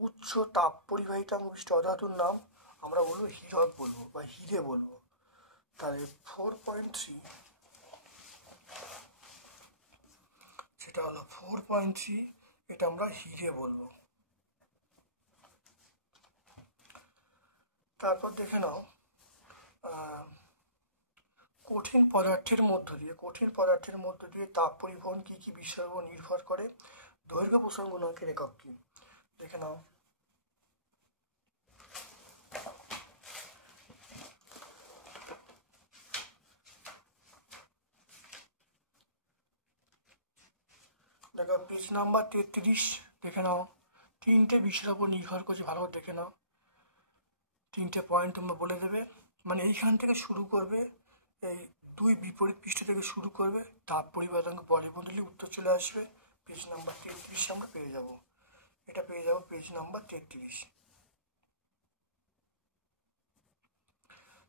উচ্চ তাপ পরিবাহিতাঙ্ক বিশিষ্ট অধাতুর নাম আমরা বলবো হীরক বলবো বা হিরে বলবো। তাহলে 4.3, সেটা হলো 4.3, এটা আমরা হিরে বলবো। তারপর দেখে নাও কঠিন পদার্থের মধ্য দিয়ে তাপ পরিবহন কি কি বিষয়ের উপর নির্ভর করে, দৈর্ঘ্য প্রসারণ গুণাঙ্কের একক কি, দেখে নাও। দেখো পেজ নাম্বার 33, দেখে নাও। তিনটে বিষয়ের উপর নির্ভর করছে, ভালো করে দেখে নাও। তিনটে পয়েন্ট তোমরা বলে দেবে, মানে এইখান থেকে শুরু করবে, এই দুই বিপরীত পৃষ্ঠ থেকে শুরু করবে, তাপ পরিবাহিতাঙ্ক পরিবহন দিলে উত্তর চলে আসবে। পেজ নাম্বার 33 আমরা পেয়ে যাব, এটা পেয়ে যাব পেজ নাম্বার 33।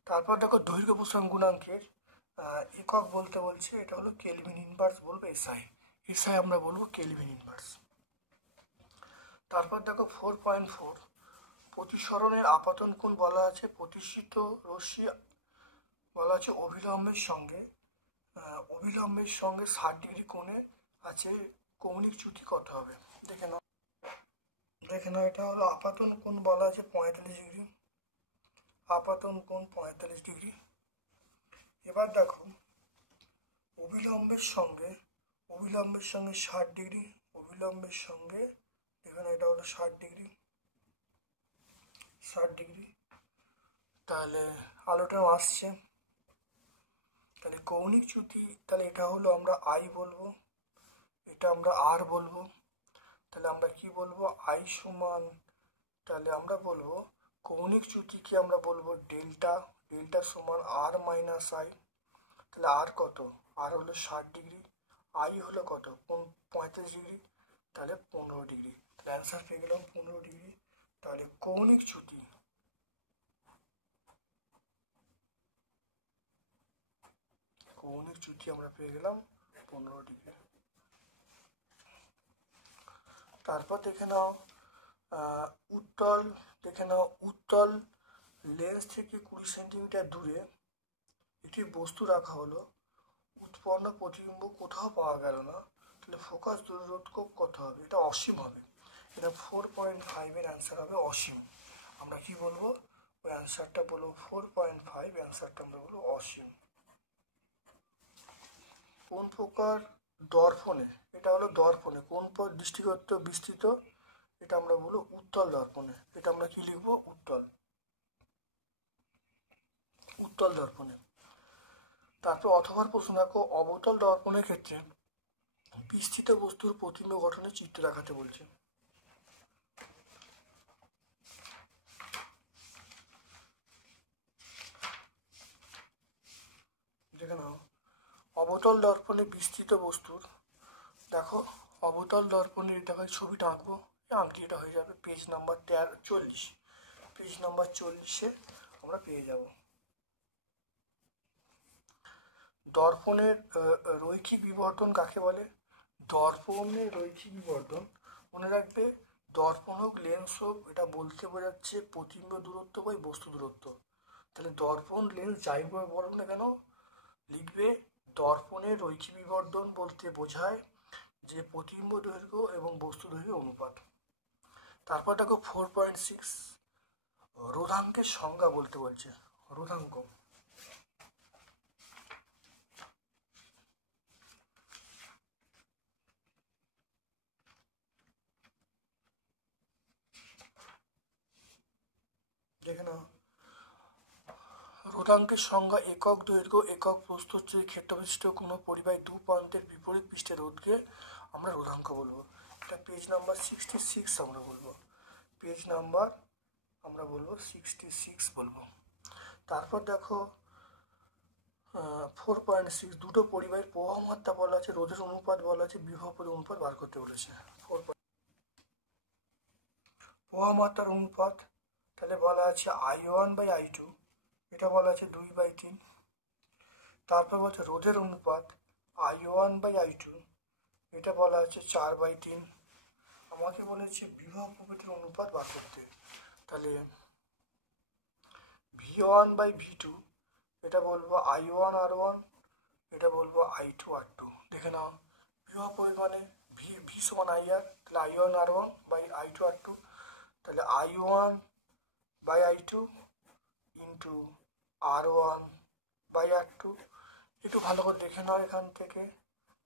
তারপর দেখো দৈর্ঘ্য প্রসারণ গুণাঙ্কের একক বলতে বলছে, এটা হলো কেলভিন ইনভার্স বলবো, এসআই আমরা বলবো কেলভিন ইনভার্স। তারপর দেখো 4.4 প্রতিসরণের আপাতন কোণ বলা আছে প্রতিষ্ঠিত রশ্মি বলা আছে অবিলম্বের সঙ্গে 60 ডিগ্রি কোণে আছে কৌণিক চ্যুতি কত হবে দেখে নাও। এটা হলো আপাতন কোণ বলা আছে 45 ডিগ্রি, আপাতন কোণ 45 ডিগ্রি। এবার দেখো অবিলম্বের সঙ্গে 60 ডিগ্রি, অবিলম্বের সঙ্গে এখানে এটা হলো 60 ডিগ্রি। তাহলে আলোটা আসছে, তাহলে কৌণিক চ্যুতি, তাহলে এটা হলো আমরা আই বলবো, এটা আমরা আর বলবো। তাহলে আমরা কি বলবো, আই সমান, তাহলে আমরা বলবো কৌণিক চ্যুতিকে আমরা বলবো ডেল্টা, ডেল্টা সমান আর মাইনাস আই। তাহলে আর কত, আর হলো 60 ডিগ্রি, আই হলো কত 45 ডিগ্রি, তাহলে 15 ডিগ্রি। তাহলে অ্যান্সার পেয়ে গেলাম 15 ডিগ্রি। তাহলে কৌণিক চ্যুতি আমরা পেয়ে গেলাম 15 ডিগ্রি। তারপর দেখে নাও উত্তল লেন্স থেকে 20 সেন্টিমিটার দূরে একটি বস্তু রাখা হলো, উৎপন্ন প্রতিবিম্ব কোথাও পাওয়া গেল না, তাহলে ফোকাস দূরত্ব কত হবে, এটা অসীম হবে। এটা 4.5 এর অ্যান্সার হবে অসীম। আমরা কি বলবো, ওই অ্যান্সারটা বলবো 4.5, অ্যান্সারটা আমরা বলবো অসীম। কোন প্রকার দর্পণে, এটা হলো দর্পণে কোন দৃষ্টিগত বিস্তৃত, এটা আমরা বলবো উত্তল দর্পণে, এটা আমরা কি লিখবো, উত্তল দর্পণে। তারপর অথবা প্রশ্ন দেখো, অবতল দর্পণের ক্ষেত্রে বিস্তৃত বস্তুর প্রতিবিম্ব গঠনের চিত্র দেখাতে বলছে। দেখে নাও অবতল দর্পণে বিস্তৃত বস্তুর, দেখো অবতল দর্পণের দেখো ছবিটা আঁকবো, আঁকলে এটা হয়ে যাবে পেজ নাম্বার 40, পেজ নাম্বার 40-এ আমরা পেয়ে যাব। দর্পণের রৈখিক বিবর্তন কাকে বলে, দর্পণের রৈখিক বিবর্তন মনে রাখবে, দর্পণ হোক লেন্স হোক, এটা বলতে বোঝাচ্ছে প্রতিবিম্ব দূরত্ব বা বস্তু দূরত্ব। তাহলে দর্পণ লেন্স যাই বলো না কেন লিখবে দর্পণের রৈখিক বিবর্তন বলতে বোঝায় যে প্রতিবিম্ব দৈর্ঘ্য এবং বস্তু দৈর্ঘ্য অনুপাত। তারপর দেখো 4.6 রোধাঙ্কের সংজ্ঞা বলতে বলছে। রোধাঙ্ক, দেখে নাও রোধাঙ্কের সংজ্ঞা একক দৈর্ঘ্য একক প্রস্থ ক্ষেত্রবিশিষ্ট কোনো পরিবাহী দু প্রান্তের বিপরীত পৃষ্ঠের রোধকে আমরা রোধাঙ্ক বলবো। এটা পেজ নাম্বার 66 আমরা বলবো, পেজ নাম্বার আমরা বলবো 66 বলবো। তারপর দেখো 4.6 দুটো পরিবাহীর প্রবাহ মাত্রা বলা আছে, রোধের অনুপাত বলা আছে, বিভব অনুপাত বার করতে বলেছে। প্রবাহ মাত্রার অনুপাত তাহলে বলা আছে I1/I2, এটা বলা আছে 2/3। তারপর বলছে রোধের অনুপাত I1/I2, এটা বলা আছে 4/3। আমাকে বলেছে বিভব প্রভেদের অনুপাত বার করতে, তাহলে V1/V2, এটা বলবো I1R1, এটা বলবো I2R2। দেখে নাও বিভব প্রভেদ মানে V সমান IR, তাহলে I1R1/I2R2, তাহলে I1/I2 ইন্টু R1/R2। একটু ভালো করে দেখে নাও এখান থেকে,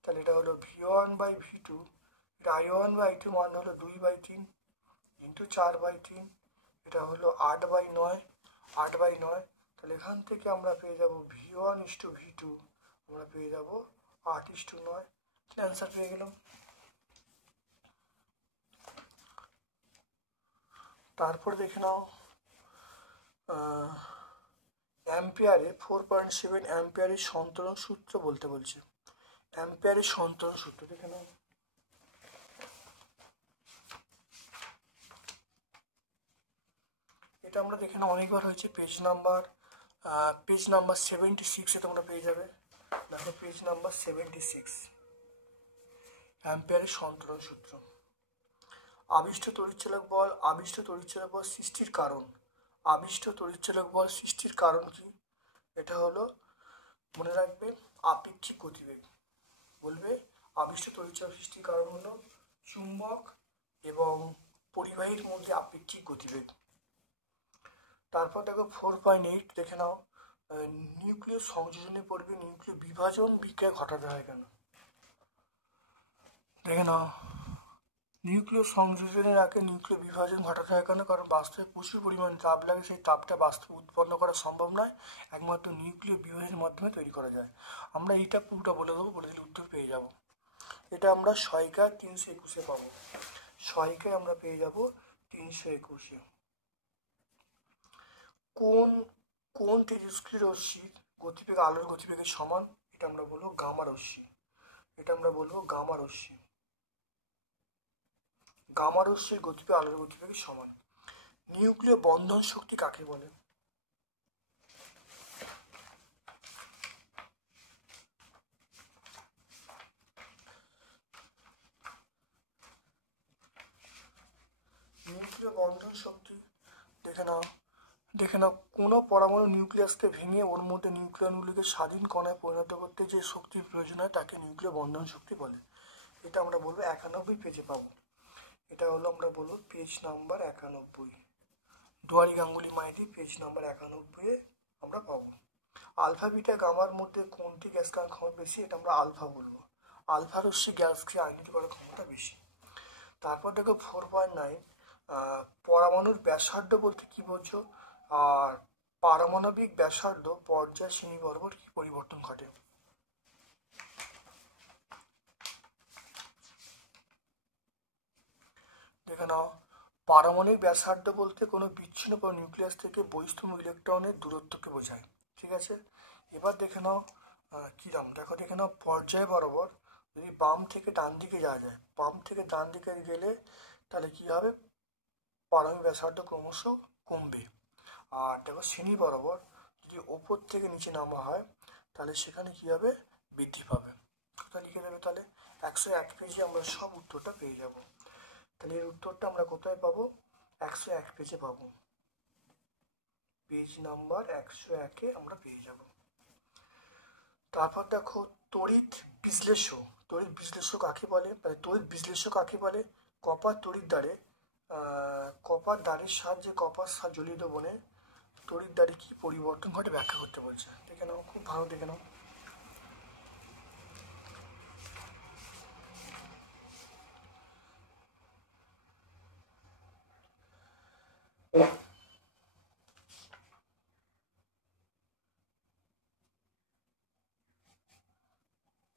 তাহলে এটা হলো V1/V2, এটা I1/I2 মান হলো 2/3 ইন্টু 4/3, এটা হলো 8/9, তাহলে এখান থেকে আমরা পেয়ে যাব V1:V2, আমরা পেয়ে যাব 8:9, অ্যান্সার পেয়ে গেলাম। তারপর দেখে নাও অ্যাম্পিয়ারে 4.7 অ্যাম্পিয়ারের সন্তরণ সূত্র বলতে বলছে। অ্যাম্পিয়ারের সন্তরণ সূত্র দেখে নাও, এটা আমরা দেখে নাও অনেকবার হয়েছে, পেজ নাম্বার 76-এ তোমরা পেয়ে যাবে। দেখো পেজ নাম্বার 76, অ্যাম্পিয়ারের সন্তরণ সূত্র। আবিষ্ট তড়িৎচালক বল সৃষ্টির কারণ, আবিষ্ট তড়িৎচালক বল সৃষ্টির কারণ কি, এটা হলো মনে রাখবে আপেক্ষিক গতিবেগ, বলবে আবিষ্ট তড়িৎচাপ সৃষ্টির কারণ হলো চুম্বক এবং পরিবাহীর মধ্যে আপেক্ষিক গতিবেগ। তারপর দেখো 4.8 দেখে নাও, নিউক্লিয় সংযোজনের পূর্বে নিউক্লিয় বিভাজন বিক্রিয়া ঘটাতে হয় কেন? দেখে নাও, নিউক্লিয় সংযোজনের আগে নিউক্লিয় বিভাজন ঘটাতে হয় কেন? কারণ বাস্তবে প্রচুর পরিমাণ তাপ লাগে, সেই তাপটা বাস্তবে উৎপন্ন করা সম্ভব নয়, একমাত্র নিউক্লিয় বিভাজনের মাধ্যমে তৈরি করা যায়। আমরা এইটা পুরোটা বলে দেবো, বলে দিলে উত্তর পেয়ে যাব। এটা আমরা সহায়িকা 321-এ পাবো, সহায়িকায় আমরা পেয়ে যাব 321-এ। কোন তেজস্ক্রিয় রশ্মির গতিবেগ আলোর গতিবেগের সমান? এটা আমরা বলবো গামা রশ্মি। এটা আমরা বলবো গামা রশ্মি। গামা রশ্মির গতিবেগ আলোর গতিবেগের সমান। নিউক্লিয় বন্ধন শক্তি কাকে বলে? নিউক্লিয় বন্ধন শক্তি দেখে নাও কোনো পরমাণু নিউক্লিয়াসকে ভেঙে ওর মধ্যে নিউক্লিয়নগুলিকে স্বাধীন কণায় পরিণত করতে যে শক্তির প্রয়োজন হয় তাকে নিউক্লিয় বন্ধন শক্তি বলে। এটা আমরা বলবো 91 পেজে পাবো। এটা হলো আমরা বলবো page number 91, Duari Ganguly Maity page number 91-এ আমরা পাবো। আলফা বিটা গামার মধ্যে কোনটি গ্যাস করার ক্ষমতা বেশি? এটা আমরা আলফা বলবো। আলফা রশ্মি গ্যাসকে আয়নিত করার ক্ষমতা বেশি। তারপর দেখো 4.9, পরমাণুর ব্যাসার্ধ বলতে কি বোঝো? আর পারমাণবিক ব্যাসার্ধ পর্যায় শ্রেণী বরাবর কি পরিবর্তন ঘটে? দেখে নাও, পারমাণবিক ব্যাসার্ধ বলতে কোনো বিচ্ছিন্ন নিউক্লিয়াস থেকে বহিস্তম ইলেকট্রনের দূরত্বকে বোঝায়। ঠিক আছে, এবার দেখে নাও কিরম, দেখে নাও পর্যায় বরাবর যদি বাম থেকে ডান দিকে যাওয়া যায়, বাম থেকে ডান দিকে গেলে তাহলে কি হবে? পারমাণবিক ব্যাসার্ধ ক্রমশ কমবে। আর দেখো শ্রেণী বরাবর যদি ওপর থেকে নিচে নামা হয় তাহলে সেখানে কি হবে? বৃদ্ধি পাবে। কোথায় লিখে দেবে তাহলে? 101 পেজে আমরা সব উত্তরটা পেয়ে যাব। তাহলে এর উত্তরটা আমরা কোথায় পাবো? 101 পেজে পাবো, পেজ নাম্বার 101-এ আমরা পেয়ে যাব। তারপর দেখো তড়িৎ বিশ্লেষক। তড়িৎ বিশ্লেষক কাকে বলে? তড়িৎ বিশ্লেষক কাকে বলে? কপার তড়িৎ দ্বারে কপার দ্বারের সাহায্যে কপার জ্বলিত বনে তড়িৎ দ্বারে কি পরিবর্তন ঘটে ব্যাখ্যা করতে বলছে। দেখে নাও, খুব ভালো দেখে নাও।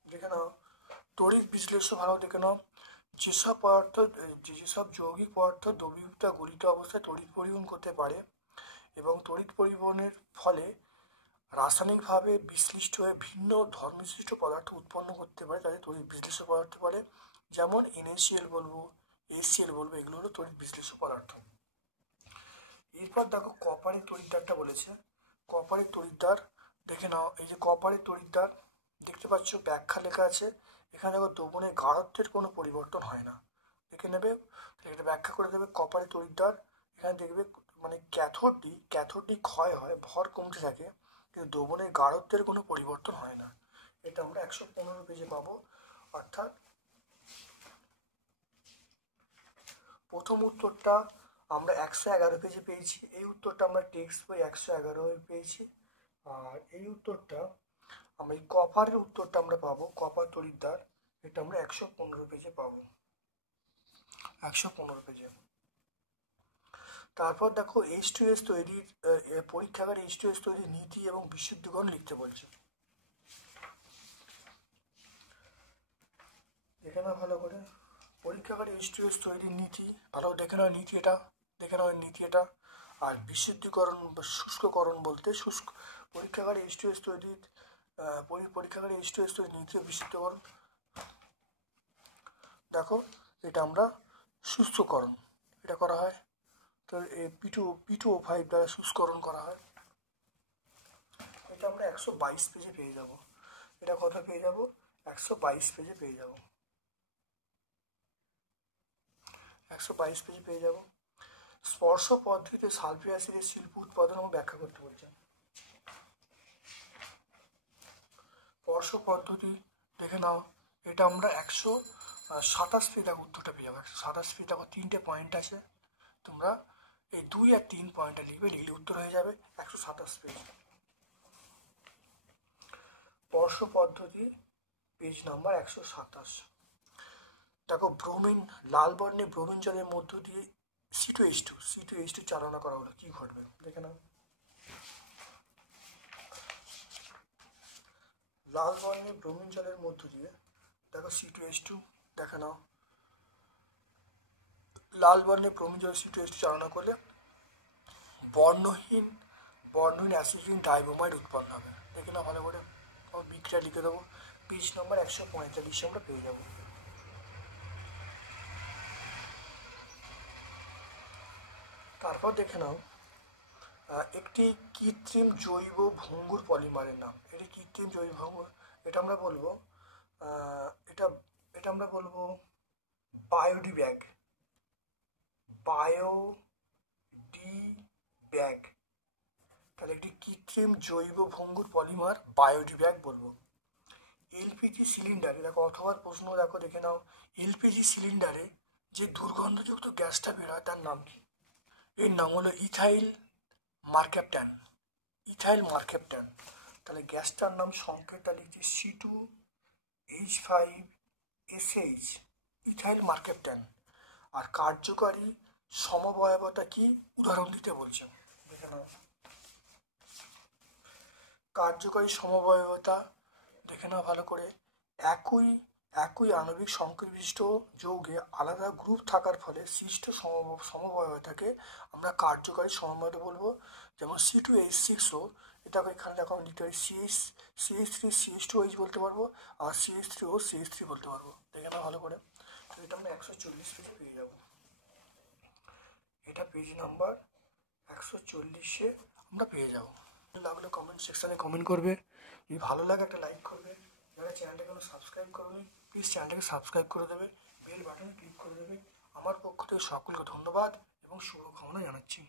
দেখে নাও তড়িৎ বিশ্লেষক ভালো দেখে নাও। যেসব যৌগিক পদার্থ দ্রবীভূত গলিত অবস্থায় তড়িৎ পরিবহন করতে পারে এবং তড়িৎ পরিবহনের ফলে রাসায়নিকভাবে বিশ্লিষ্ট হয়ে ভিন্ন ধর্মবিশিষ্ট পদার্থ উৎপন্ন করতে পারে তাদের তড়িৎ বিশ্লেষক পদার্থ বলে। যেমন NaCl বলবো, HCl বলবো, এগুলো হলো তড়িৎ বিশ্লেষক পদার্থ। এরপর দেখো কপারের তড়িৎদ্বারটা বলেছে। কপারের তড়িৎদ্বার দেখে নাও, এই যে কপারের তড়িৎদ্বার দেখতে পাচ্ছ, ব্যাখ্যা লেখা আছে এখানে। দেখো দ্রবণের গাঢ়ত্বের কোনো পরিবর্তন হয় না, দেখে নেবে। এটা ব্যাখ্যা করে দেবে কপারের তড়িৎদ্বার। এখানে দেখবে মানে ক্যাথোডটি ক্ষয় হয়, ভর কমতে থাকে, কিন্তু দ্রবণের গাঢ়ত্বের কোনো পরিবর্তন হয় না। এটা আমরা 115 পেজে পাবো। অর্থাৎ প্রথম উত্তরটা আমরা 111 পেজে পেয়েছি, এই উত্তরটা আমরা টেক্সট বই 111 পেয়েছি। আর এই উত্তরটা আমরা এই কপারের উত্তরটা আমরা পাবো, কপার তড়িৎদ্বার, এটা আমরা 115 পেজে পাবো, 115 পেজে। তারপর দেখো H2S তৈরির পরীক্ষাগারে H2S তৈরির নীতি এবং বিশুদ্ধীকরণ লিখতে বলছে। দেখে নাও ভালো করে, পরীক্ষাগারে H2S তৈরির নীতি ভালো দেখে নাও, নীতি এটা দেখে নাও, নীতি এটা। আর বিশুদ্ধীকরণ বা শুষ্ককরণ বলতে পরীক্ষাগারে H2S তৈরির পরীক্ষাগারে H2S তৈরির নীতি ও বিশুদ্ধীকরণ। দেখো এটা আমরা শুষ্ককরণ এটা করা হয়, তো P2O5 দ্বারা শুষ্ককরণ করা হয়। এটা আমরা 122 পেজে পেয়ে যাব। এটা কত পেয়ে যাব? 122 পেজে পেয়ে যাব, 122 পেজে পেয়ে যাব। স্পর্শ পদ্ধতিতে সালফিউরিক অ্যাসিডের শিল্প উৎপাদন এবং ব্যাখ্যা করতে বলছে। স্পর্শ পদ্ধতি দেখে নাও, এটা আমরা 127 পেজ দেখো উত্তরটা পেয়ে যাবো। 127 পেজ দেখো 3টে পয়েন্ট আছে, তোমরা এই 2 আর 3 পয়েন্টটা লিখবে, লিখলে উত্তর হয়ে যাবে 127 পেজ। বর্ষ পদ্ধতি পেজ নাম্বার 127। দেখো ব্রোমিন, লাল বর্ণে ব্রোমিন জলের মধ্য দিয়ে C2H2 চালনা করা হলো, কি ঘটবে দেখে নাও। লাল বর্ণে ব্রোমিন জলের মধ্য দিয়ে দেখো C2H2 দেখে নাও, লাল বর্ণে ব্রোমিন জল C2H2 চালনা করলে বর্ণহীন অ্যাসিডিন ডাইব্রোমাইড উৎপন্ন হবে, দেখে নাও ভালো করে। বিক্রিয়া লিখে দেবো, পেজ নম্বর 145 আমরা পেয়ে যাবো। তারপর দেখে নাও একটি কৃত্রিম জৈব ভঙ্গুর পলিমারের নাম। এটি কৃত্রিম জৈব ভঙ্গুর, এটা আমরা বলবো এটা আমরা বলবো বায়োডি ব্যাগ। তাহলে একটি কৃত্রিম জৈব ভঙ্গুর পলিমার বায়োডি ব্যাগ বলবো। এলপিজি সিলিন্ডারে দেখো, অথবা প্রশ্ন দেখো, দেখে নাও এলপিজি সিলিন্ডারে যে দুর্গন্ধযুক্ত গ্যাসটা বের হয় তার নাম কি? এর নাম হলো ইথাইল মার্কেপট্যান। তাহলে গ্যাসটার নাম সংকেতটা লিখছি C2H5SH, ইথাইল মার্কেপট্যান। আর কার্যকারী সমবায়বতা কি, উদাহরণ দিতে বলছে, দেখে নাও। কার্যকারী সমবায়বতা দেখে নাও ভালো করে, একই আণবিক সংকেত বিশিষ্ট যৌগে আলাদা গ্রুপ থাকার ফলে সৃষ্ট সমবায়বতাকে আমরা কার্যকারী সমবায়বতা বলবো। যেমন C2H6O, এটা এখানে দেখো আমি লিখতে পারি CH3CH2H বলতে পারবো, আর CH3O CH3 বলতে পারবো, দেখে নাও ভালো করে। তো এটা আমরা 140 পেজে পেয়ে যাবো। এটা পেজ নাম্বার 140-এ আমরা পেয়ে যাবো। লাগলে কমেন্ট সেকশানে কমেন্ট করবে, যদি ভালো লাগে একটা লাইক করবে। যারা চ্যানেলটাকে সাবস্ক্রাইব করোনি প্লিজ চ্যানেলটাকে সাবস্ক্রাইব করে দেবে, বেল বাটনে ক্লিক করে দেবে। আমার পক্ষ থেকে সকলকে ধন্যবাদ এবং শুভকামনা জানাচ্ছি।